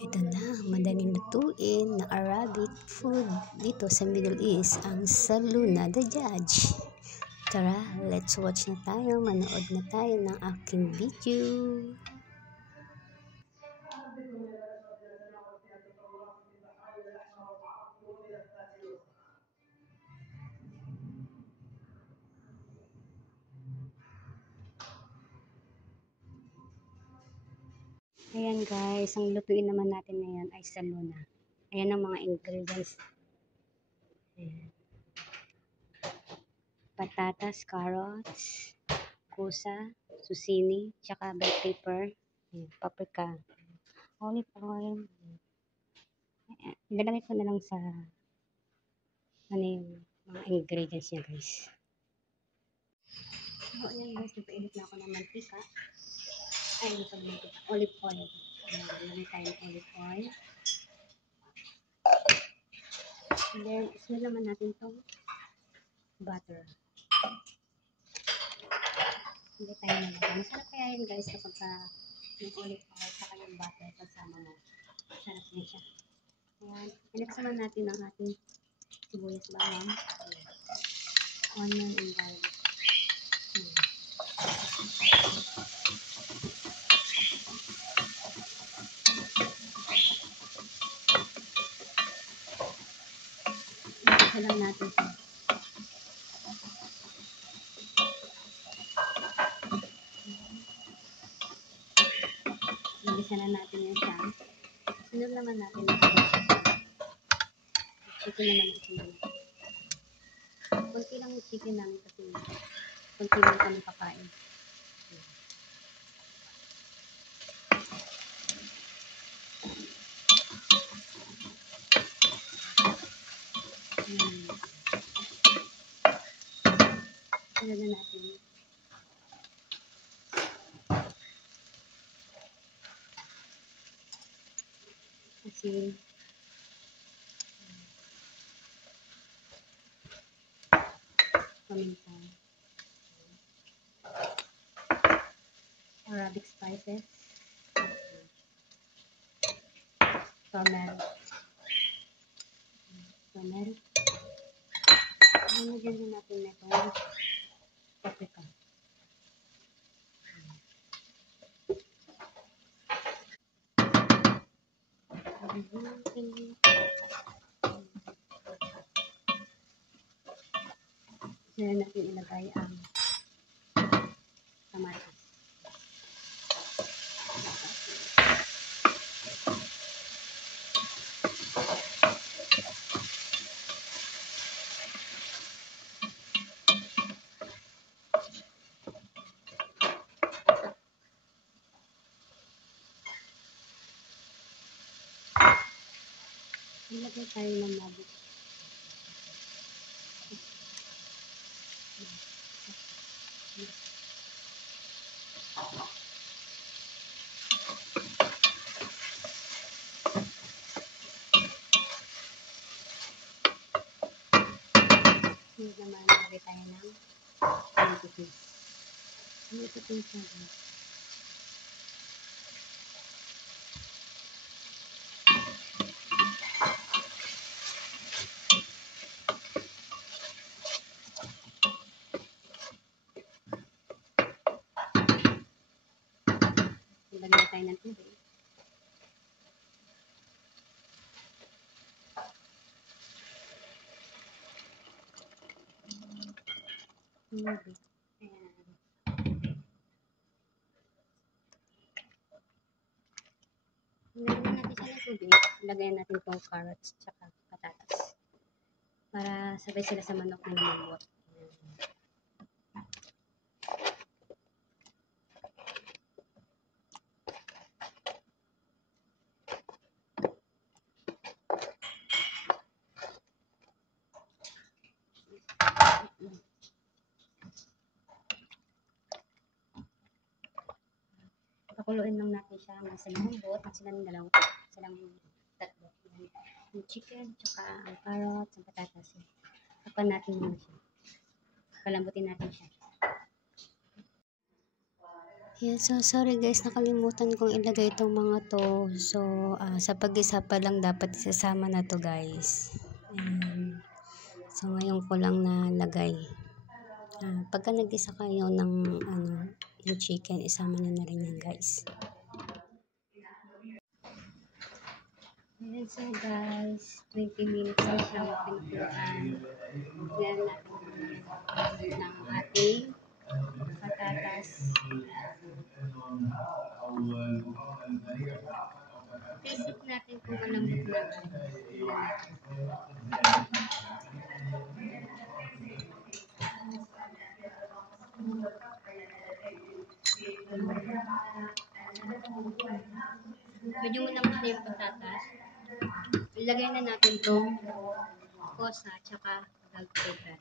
Ito na, madaling lutuin na Arabic food dito sa Middle East, ang Saluna Dajjaj. Tara, let's watch na tayo, manood na tayo ng aking video. Ayan guys, ang lutuin naman natin ngayon ay saluna. Ayan ang mga ingredients. Ayan. Patatas, carrots, kusa, susini, tsaka bell pepper, paprika, olive oil. Ayan. Ilalagay ko na lang sa ano yung mga ingredients niya guys. So ayan guys, nagpainit na ako ng mantika. Ay, hindi pa mantika, olive oil. Ayan, ilagay tayo ng olive oil. And then, smell naman natin itong butter. Hindi tayo nalagay. Masarap kaya yun guys kapag yung olive oil saka yung butter kasama mo. Masarap din siya. Ayan. Inaksama natin ang ating sibuyas bawang, onion and garlic. Inaksama lang natin siya. Nagisa na natin yan siya. Sunod naman natin na chicken na naman sunod. Kunti lang yung chicken namin kasi kunti lang kami kakain. Sunod na natin. Kasi paminta. Arabic spices. Turmeric. Lagyan din natin na itong paprika. Diyan natin ilagay ang kamatis. Ilagay tayo ng mabuk. Hindi naman ilagay tayo ng panitis. Panitis siya. Lagyan tayo ng tubig. Ayan. Lagyan natin siya ng tubig. Lagyan natin itong carrots at patatas. Para sabay sila sa manok na lumambot. Pakuluin lang natin siya hanggang sa lumambot at silang tatlo. Yung chicken, tsaka ang carrots, ang patatas. Tapan natin muna siya. Palambutin natin siya. Yeah, so sorry guys, nakalimutan kong ilagay itong mga to. So, sa pag-isa pa lang dapat isasama na to guys. So, ngayon ko lang nalagay. Pagka nag-isa kayo ng yung chicken, isama na rin yan guys. Ayan, so guys, 20 minutes na siyang pinukuluan. Yan natin ng ating patatas. Tesip natin kung malambot na ba. Medyo malambot na yung patatas. Ilagay na natin itong kosa at saka bell pepper.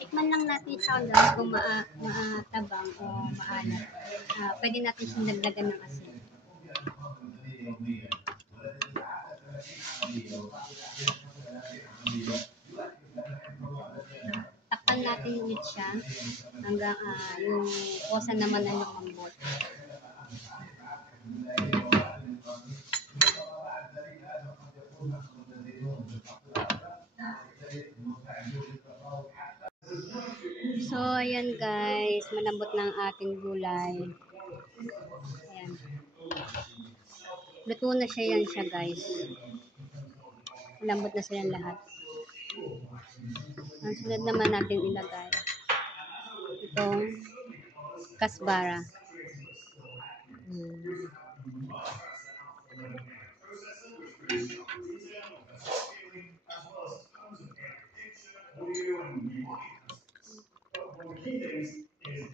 Tikman lang natin siya guys kung maatabang o maalat. Pwede natin siyang dagdagan ng asin. Takpan natin ulit siya hanggang yung kosa naman na lumambot. So, ayan guys, malambot na ang ating gulay. Ayan. Luto na siya guys. Malambot na silang lahat. Ang sunod naman natin ilagay itong kasbara.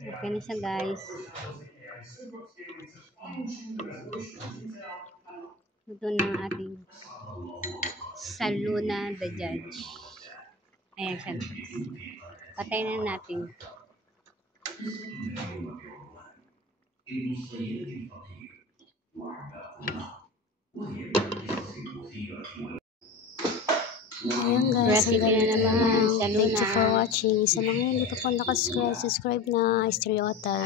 Okay na siya guys. Ito na ang ating Saluna the Judge. Ayan siya. Patay na natin. Ayan guys, hanggang na naman. Thank you for watching. Sa mga hindi pa po nakasubscribe na History Hotel.